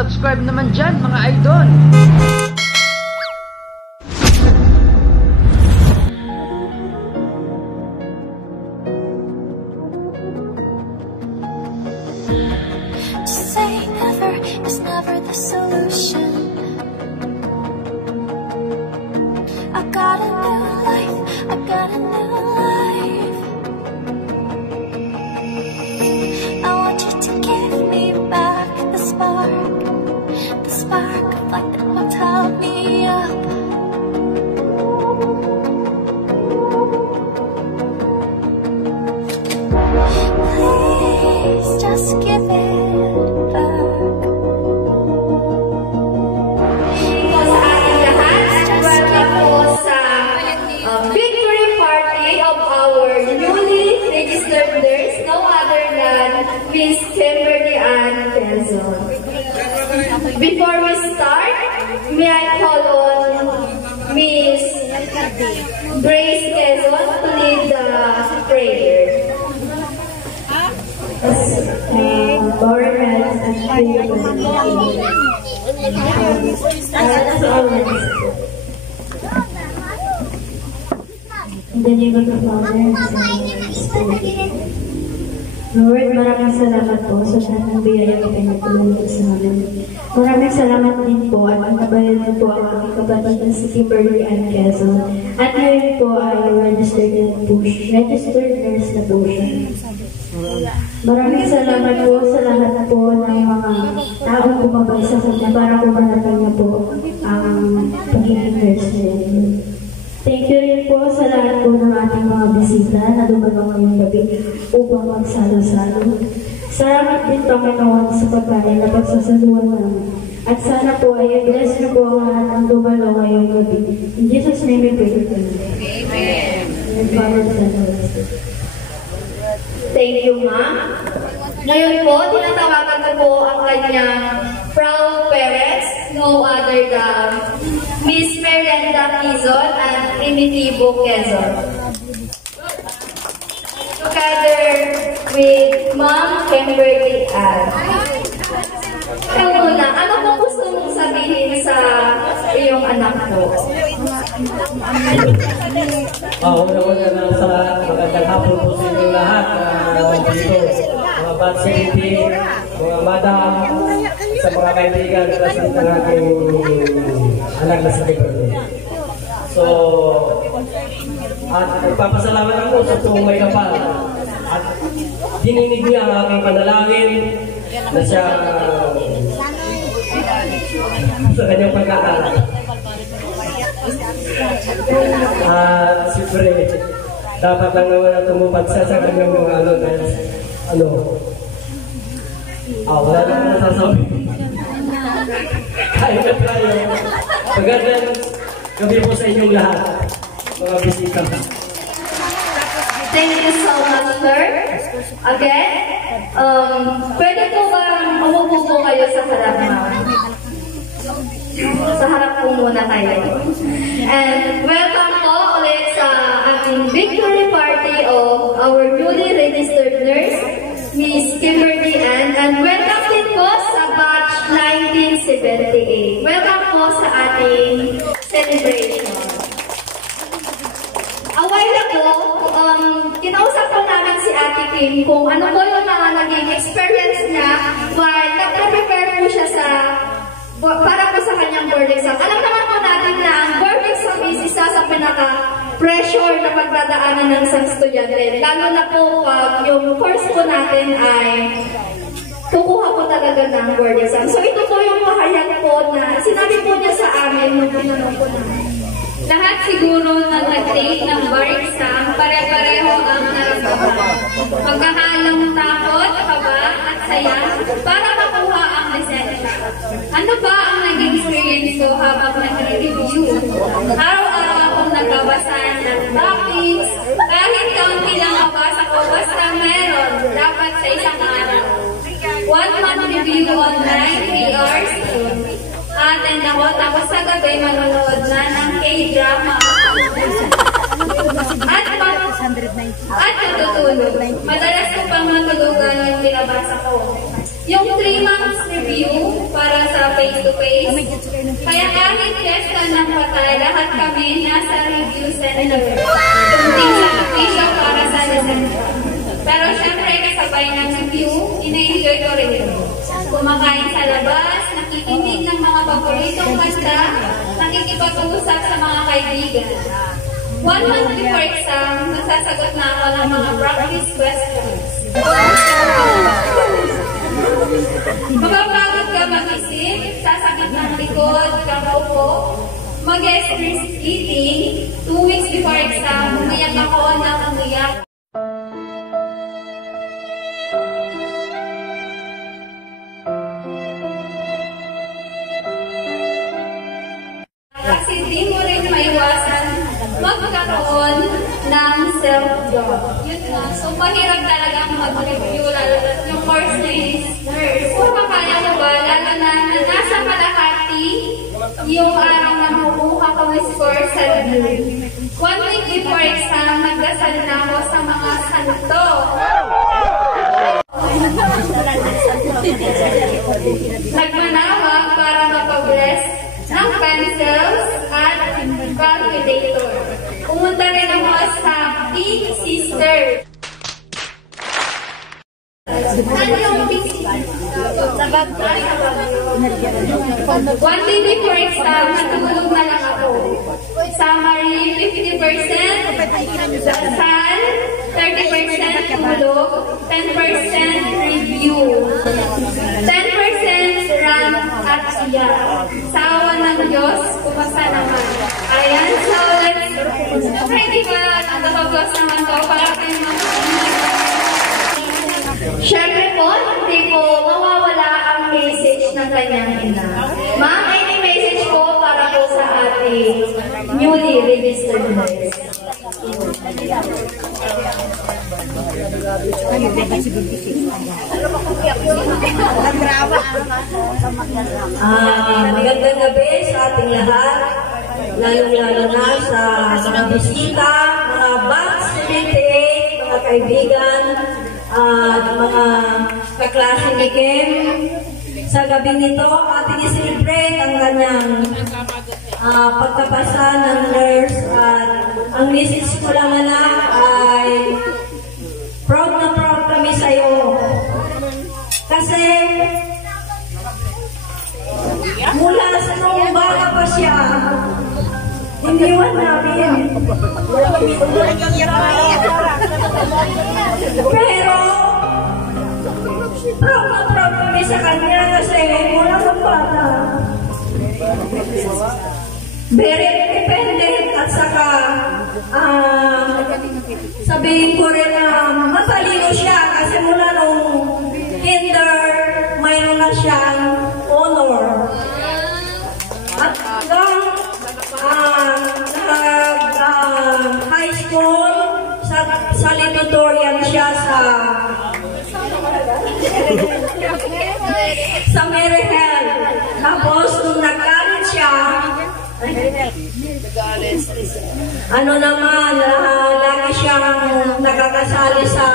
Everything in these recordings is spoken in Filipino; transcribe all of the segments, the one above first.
Subscribe naman dyan, mga idol! Just say never is never the solution. I got a new life, I got a new life. I want you to give me back the spark of light that will tell me up. Please just give it back. Welcome po sa victory party of our newly registered nurse, no other than Miss Kimberly Ann Quezon. Before we start, may I call on Miss Grace Quezon to lead the prayer. In the name of the Father, and the Son, and the Spirit. Lord, maraming salamat po sa lahat ng biyaya na pinagtulong sa amin. Maraming salamat din po at nabayan niyo po ang aking kapatid na si Kimberly Ann Quezon. At ngayon po ay registered nurse na po siya. Maraming salamat po sa lahat po ng mga taong bumabay sa kanya para kumanakan niya po ang pagiging nurse niya. Thank you rin po sa lahat po ng ating mga bisita na dumalo ngayong gabi upang magsalo-salo. Salamat din Panginoon sa pagkain na pagsasaluhan namin. At sana po ay bless niyo po ang lahat ng dumalo ngayong gabi. In Jesus' name we pray. Amen. Thank you, ma'am. Ngayon po, tinatawagan ko po ang kanyang proud parents, no other than Miss Merlenda Quezon and Primitivo Quezon. Together with Ma'am Kimberly Ann. Ikaw muna, ano po gusto mong sabihin sa iyong anak ko? Una-una lang sa magandang hapon po sa inyong lahat. Dito, mga band-security, mga madam, sa mga kaibigan kasi ng aking anak na si Kimberly. So, at nagpapasalamat ako sa tuong may kapal. At dininig niya ang aking panalangin na siya sa kanyang pagkakala. At siyempre, dapat lang naman na tumupad sa kanyang mga wala na nasasabi. Kaya na tayo. Magandang gabi po sa inyong lahat, mga bisita. Thank you so much, sir. Again, pwede po bang umupo po kayo sa harap naman? Sa harap po muna kayo. And welcome po ulit sa ating victory party of our newly registered nurse, Miss Kimberly Ann. And welcome din po sa batch 1978. Welcome po sa ating celebration. A while ago, kinausap po namin si Ate Kim kung ano po yung mga naging experience niya while nagpa-prepare po siya para po sa kanyang board exam. Alam naman po natin na ang board exam is isa sa pinaka-pressure na pagdadaanan ng isang estudyante. Lalo na po pag yung course po natin ay kukuha po talaga ng board exam. So ito po yung pahayag po na sinabi po niya sa amin nung pinanong po namin. Lahat siguro na nag-take ng bar exam, pare-pareho ang naramdaman. Pagkahalong takot, kaba, at saya para makuha ang lisensya. Ano ba ang naging experience ko habang nag-review? Araw-araw akong nagbabasa ng topics, kahit kaunti lang mabasa ko, basta meron, dapat sa isang araw. 1 month review online, 3 hours. Attend ako, tapos sa gabi manonood na ng K-drama. At natutulog. Madalas ko pang matulugan yung binabasa ko. Yung 3 months review para sa face-to-face. Kaya kahit fiesta ng patay, lahat kami nasa review center. Kunting sakripisyo para sa lesson. Pero syempre, kasabay ng review, ina-enjoy ko rin ito. Kumakain sa labas, nakikinig ng mga paboritong kanta, nakikipag-uusap sa mga kaibigan. 1 month before exam, nasasagot na ako ng mga practice questions. Mapapagod ka mag-isip, sasakit ng likod, kakaupo, mag-stress eating, 2 weeks before exam, umiyak ako ng umiyak. Kasi di mo rin maiwasan magkakaroon ng self-doubt. Yun na. So, mahirap talagang mag-review, lalo na yung course na is nurse. Kung makaya mo ba, lalo na nasa Malakati, yung araw na makukuha ko ng score sa review. 1 week before exam, nagdasal na ako sa mga santo. Nagmanawag para mapabless ng pencils at calculator. Pumunta rin ako sa Big Sister. Ano yung Big Sister? One day before exam, natulog na lang ako. Summary, 50%, dasal, 30% tulog, 10% review, 10% rant at siya. Sa awa ng Diyos, kumasa naman. Ayan, so let's ready ba? Nakapagwas naman ko para kayo Siyempre po, hindi po mawawala ang message ng kanyang ina. Ma'am, any message po para po sa ating newly registered nurse. Magandang gabi sa ating lahat, lalong-lalo na sa mga bisita, mga batch 78, mga kaibigan, at mga kaklase ni Kim. Sa gabi nito, ating i-celebrate ang kanyang pagkapasa ng nurse. At ang message ko lang ay proud na proud kami sa iyo. Kasi mula sa nung bata pa siya, iniwan namin. Pero proud na proud kami sa kanya kasi mula sa bata, very independent at saka sabihin ko rin na matalino siya kasi mula nung kinder, mayroon na siyang honor. At hanggang high school, salutatorian siya sa Merihel. Tapos, nung nag-aral siya, ano naman, lagi siyang nakakasali sa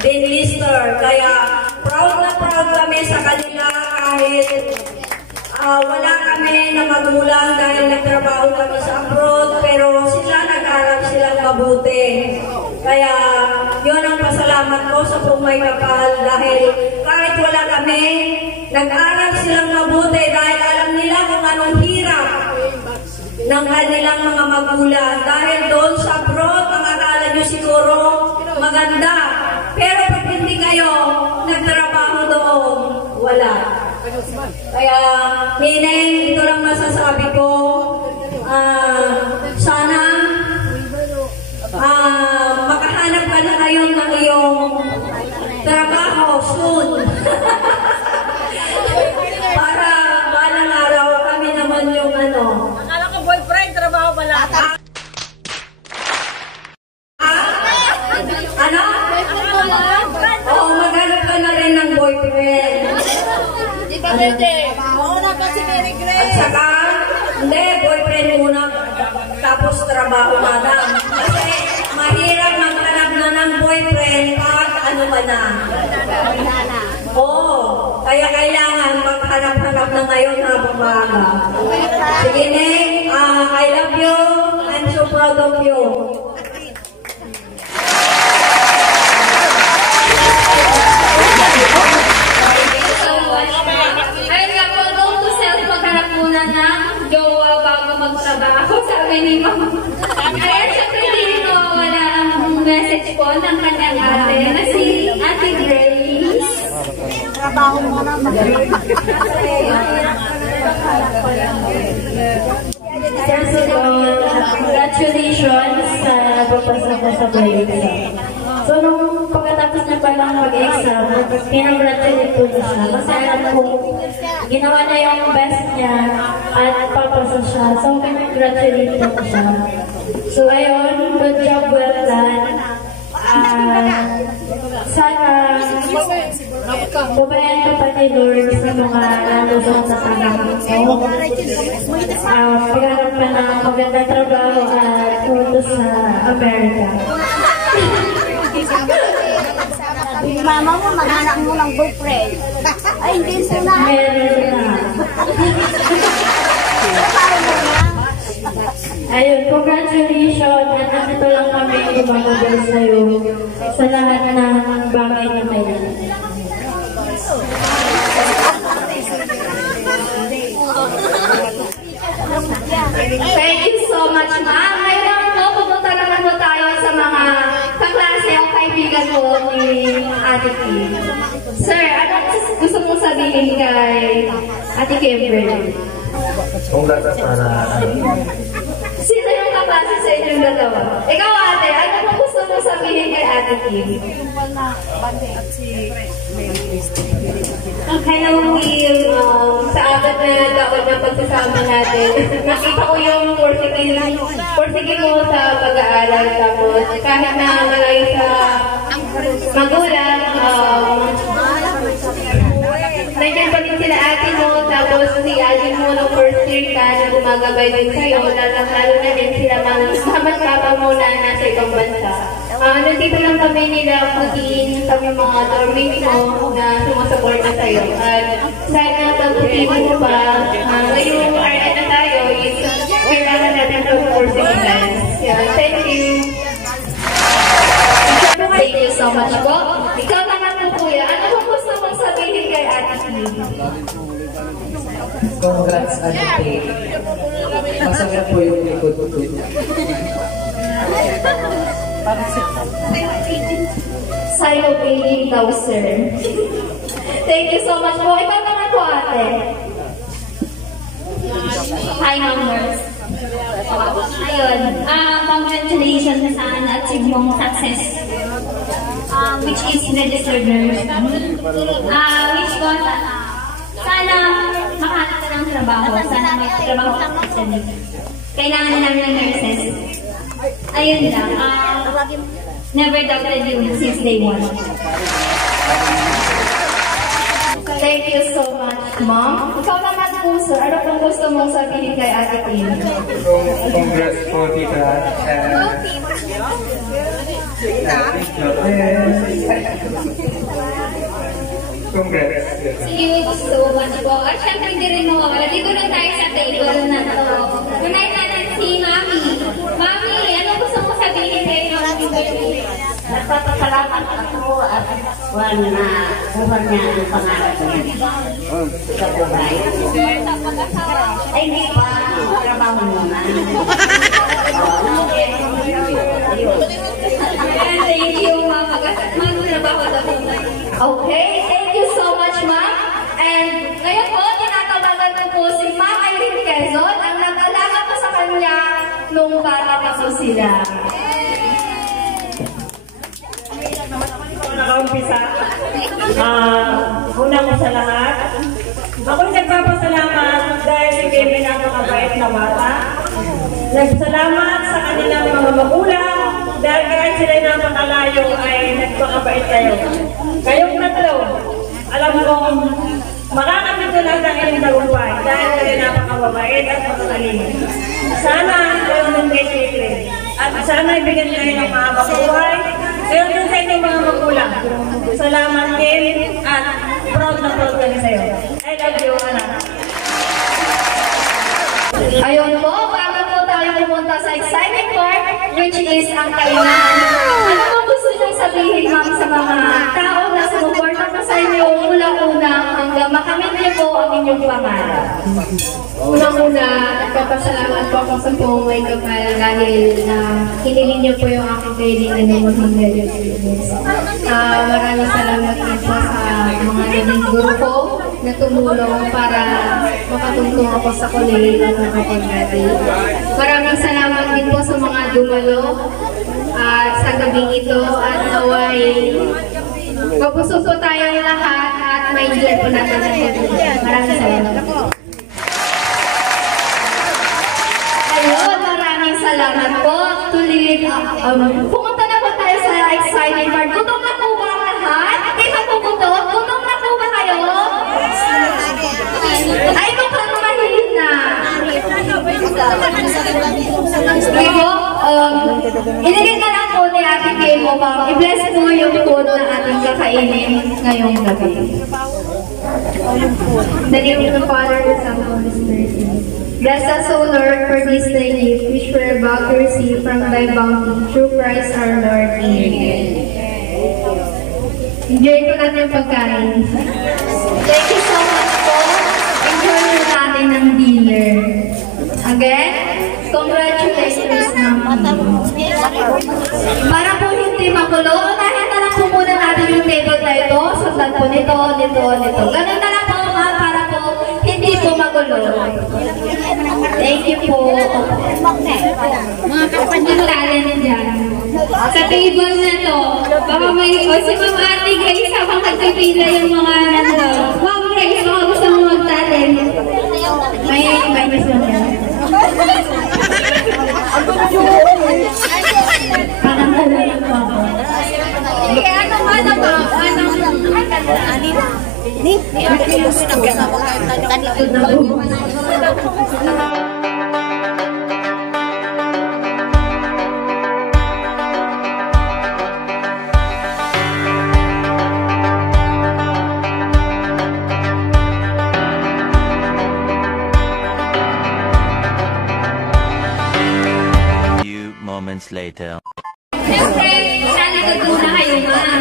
Dean Lister. Kaya, proud na proud kami sa kanila kahit wala kami na magulang dahil nagtrabaho kami sa abroad, pero sila nag-aral silang mabuti. Kaya, yun ang pasalamat ko sa Pumay Kapal dahil kahit wala kami, nag-aral silang mabuti dahil alam nila kung anong hirap ng kanilang mga magulang. Dahil doon sa abroad, ang akala nyo siguro maganda. Pero pag hindi kayo nagtrabaho doon, wala. Kaya, Nineng, ito lang masasabi ko. Sana makahanap ka na ngayon ng iyong trabaho soon. Para balang araw kami naman yung ano. Akala ko boyfriend, trabaho pala. Ano? Oo, maghanap ka na rin ng boyfriend. Di ba pwede? Mauna kasi may regret. At saka, hindi, boyfriend muna, tapos trabaho madam. Kasi mahirap maghanap na ng boyfriend pag ano ba na. Oo, kaya kailangan maghanap-hanap na ngayon habang maaga. Sige, Neng, I love you. I'm so proud of you. Ayun nga po, note to self, maghanap muna ng jowa bago magtrabaho, sabi ni Mama. Ayan, syempre hindi rin mawawala ang message po ng kanyang ate na si Ate Grace. Trabaho mo naman. First of all, congratulations sa pagpasok ko sa Malaysia. So, nung pagkatapos niya pa lang mag-exam, kinongratulate ko na siya. Kasi alam ko, ginawa na yung best niya at papasa siya. So, kinongratulate ko na siya. So, ayun, good job, well done. Sana, babayan ka pa ni Lord sa mga nalusong sa tanang mo. Paghanap ka ng magandang trabaho at punto sa Amerika. Yung mama mo, maghanap mo ng boyfriend. Ay, hindi sila. Meron na. Ayun, congratulations. At nandito lang kami gumagabal sa'yo sa lahat ng bagay na kailangan. Thank you so much, ma'am. Ngayon po, pumunta naman po tayo sa mga kaklase o kaibigan po ni Ate Kim. Sir, ano gusto mong sabihin kay Ate Kimberly? Congrats para Sino yung kaklase sa inyong dalawa? Ikaw, ate, ano mo gusto mong sabihin kay Ate Kim? Hello, Kim. Sa apat na taon na pagsasama natin, nakita ko yung porsige mo sa pag-aaral. Tapos, kahit na malayo sa magulang, nandiyan pa rin sila ate mo, tapos si ate mo ng first year ka na gumagabay din sa'yo, lalo na din sila mamat papa mo na nasa ibang bansa. Nandito lang kami nila putiin kami mga dormate mo na sumusuporta sa'yo. At sana pag-putiin mo pa, ngayong RN na tayo is kailangan natin pag-porsigitan. Thank you. Thank you so much po. Ikaw naman po, kuya, ano po gusto mong sabihin kay Ate Kim? congrats Ate. Masakit po yung likod ko. Sign of aging daw, sir. Thank you so much po. Ikaw naman po, ate. Hi, numbers. Ayun, congratulations sa na-achieve mong success, which is registered nurse. Wish ko, sana makahanap ka ng trabaho, sana may trabaho ka sa kailangan na namin ng nurses. Ayun lang, never doubted you since day one. Thank you so much, ma'am. Ikaw naman po, sir. Ano pong gusto mong sabihin kay Ate Kim? Congrats po, tita. Congrats. Thank you so much po. At syempre hindi rin mawawala. Dito lang tayo sa table na to. Kunahin natin si Mami. Mami, ano gusto mo sabihin kayo? Nagpapasalamat ako at buwan na buwan niya ang pangarap ko. Ikaw po ba? Ay, hindi pa. Trabaho muna. Thank you, Ma'am. Magtrabaho na po. Okay, thank you so much, ma'am. And ngayon po, tinatawagan ko po si Ma'am Irene Quezon, ang nag-alaga po sa kanya nung bata pa po sila. Nakaumpisa. Una ko sa lahat. Ako'y nagpapasalamat dahil si Kevin ang makabait na bata. Nagsalamat sa kanilang mga magulang dahil kahit sila'y napakalayo ay nagpakabait kayo. Kayong tatlo, alam kong makakapito lang ng inyong tagumpay dahil kayo napakababait at makakalino. Sana kayo nung kay Secret. At sana ibigyan kayo ng mahabang buhay. Kayo dun sa inyong mga magulang. Salamat, Kim. At proud na proud kami sa'yo. I love you, anak. Ayun po, bago po tayo pumunta sa exciting part, which is ang kainan. Ano po gusto niyong sabihin, ma'am, sa mga tao na sumuporta po sa inyo mula-una hanggang makamit niyo po ang inyong pangarap? Unang-una, nagpapasalamat po ako sa Pumay Kapal dahil hiniling niyo po yung aking training na maging religious. Maraming salamat din po sa mga naging guru ko na tumulong para makatungtong ako sa college at makapag-graduate. Maraming salamat din po sa mga dumalo sa gabing ito at naway mapusok po tayong lahat at ma-enjoy po natin ang pagkakas. Maraming salamat po. Ayun, maraming salamat po. Tuloy, pumunta na po tayo sa exciting part. Gutom na po ba ang lahat? Hindi pa po gutom? Gutom na po ba kayo? Ay, mukhang mahilig na. Okay po, inigit na lang po ni Ate Kim upang i-bless po yung food na ating kakainin ngayong gabi. The name of the Father, the Son, and the Holy Spirit. Bless us, O Lord, for this thy gift, which we are about to receive from thy bounty, through Christ our Lord. Amen. Enjoy po natin yung pagkain. Thank you so much po. Enjoy po natin ng dinner. Again, congratulations naman. Para po hindi magulo, unahin na lang po muna natin yung table na ito. Sundan po nito. Ganun na lang po, para po hindi po magulo. Thank you po. Mga kapatid dyan. Sa table na to, baka may, si Ma'am Ate Grace, habang nagpipila yung mga nando. Ma'am Grace, baka gusto mo mag-talent. May gusto niya. Parang kulang po ako. Moments later. Siyempre, nalikod muna kayo, ma'am.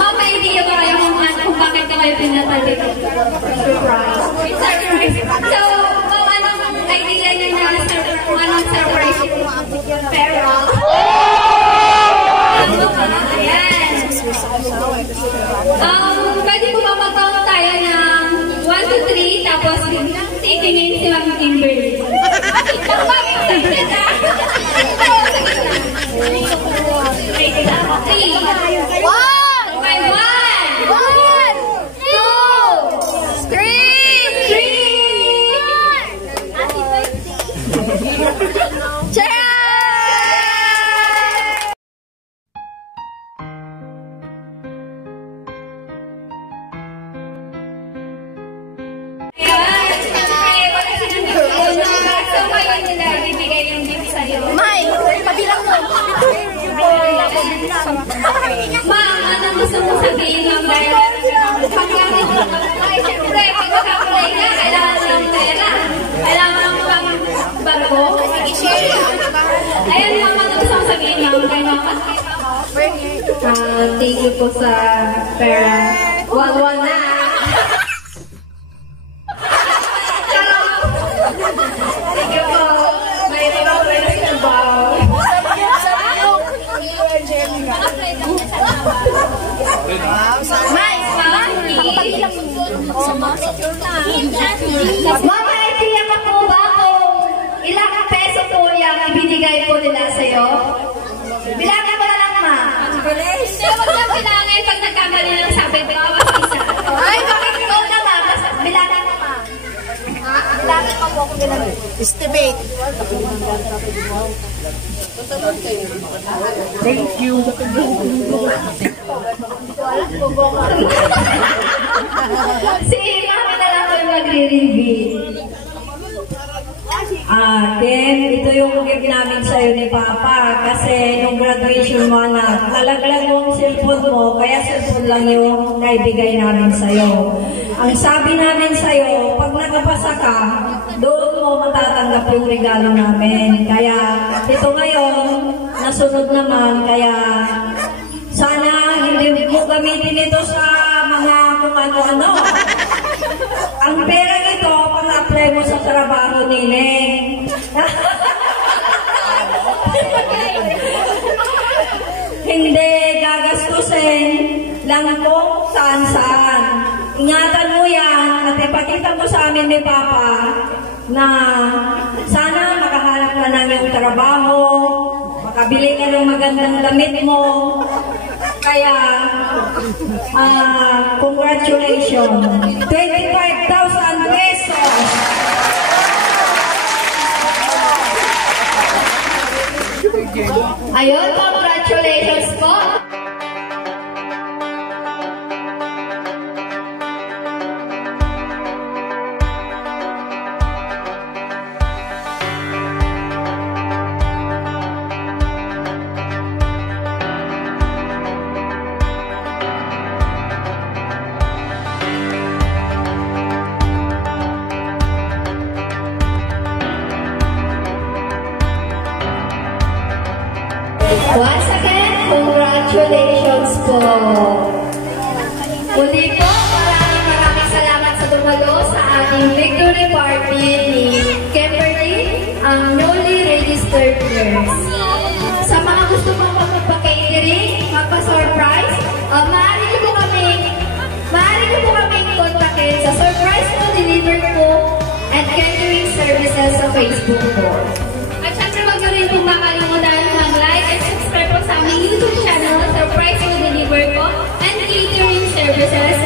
Ma'am, may idea ba kayo kung bakit ka kayo pinatali? Surprise. So, ma'am, anong idea niyo na anong surprise? Pero, ano ba? Ayan. Pwede po ba mag-count tayo ng 1, 2, 3, tapos titingin si Ma'am Kimberly. Ma'am, anong gusto mo sabihin, ma'am? Dahil pagkakit mo, ay, siyempre, pag makakulay ka, kailangan ng pera. Kailangan ng bago. Ayan, ma'am, anong gusto mo sabihin, ma'am? Thank you po sa pera. Wag na. Thank you po. May ibang pwede sa baw. Mama, idea ka po ba kung ilang peso po yung ibinigay po nila sa'yo? Bilangin mo na lang, ma. Hindi, huwag na bilangin pag nagkamali ng sabi, bawas isa. Ay, bakit ikaw na, ma? Basta bilangin mo, ma. Bilangin mo po kung bilangin. Estimate. Thank you. Si Mami na lang po yung magre-reveal. Kim, ito yung gift namin sa'yo ni Papa kasi nung graduation mo anak, nalaglag mo ang cellphone mo, kaya cellphone lang yung naibigay namin sa'yo. Ang sabi namin sa'yo, pag nakapasa ka, doon mo matatanggap yung regalo namin. Kaya ito ngayon, nasunod naman, kaya sana hindi mo gamitin ito sa mga kung ano-ano. Ang pera ito, pang-apply mo sa trabaho niling. Hindi gagastusin lang kung saan-saan. Ingatan mo yan at ipakita mo sa amin ni Papa na sana makahanap ka ng iyong trabaho, makabili ka ng magandang damit mo. Kaya, congratulations. 25,000 pesos. Ayun, congratulations po. Once again, congratulations po. Muli po, maraming salamat sa dumalo sa ating victory party ni Kimberly, ang newly registered nurse. Sa mga gusto pong magpa-catering, magpa-surprise, maaari niyo po kaming kontakin sa surprise po, deliver po, and catering services sa Facebook po. At syempre, wag nyo rin pong makalimutan mag-like at subscribe po sa aming YouTube channel, Surprise Food Deliver po, and catering services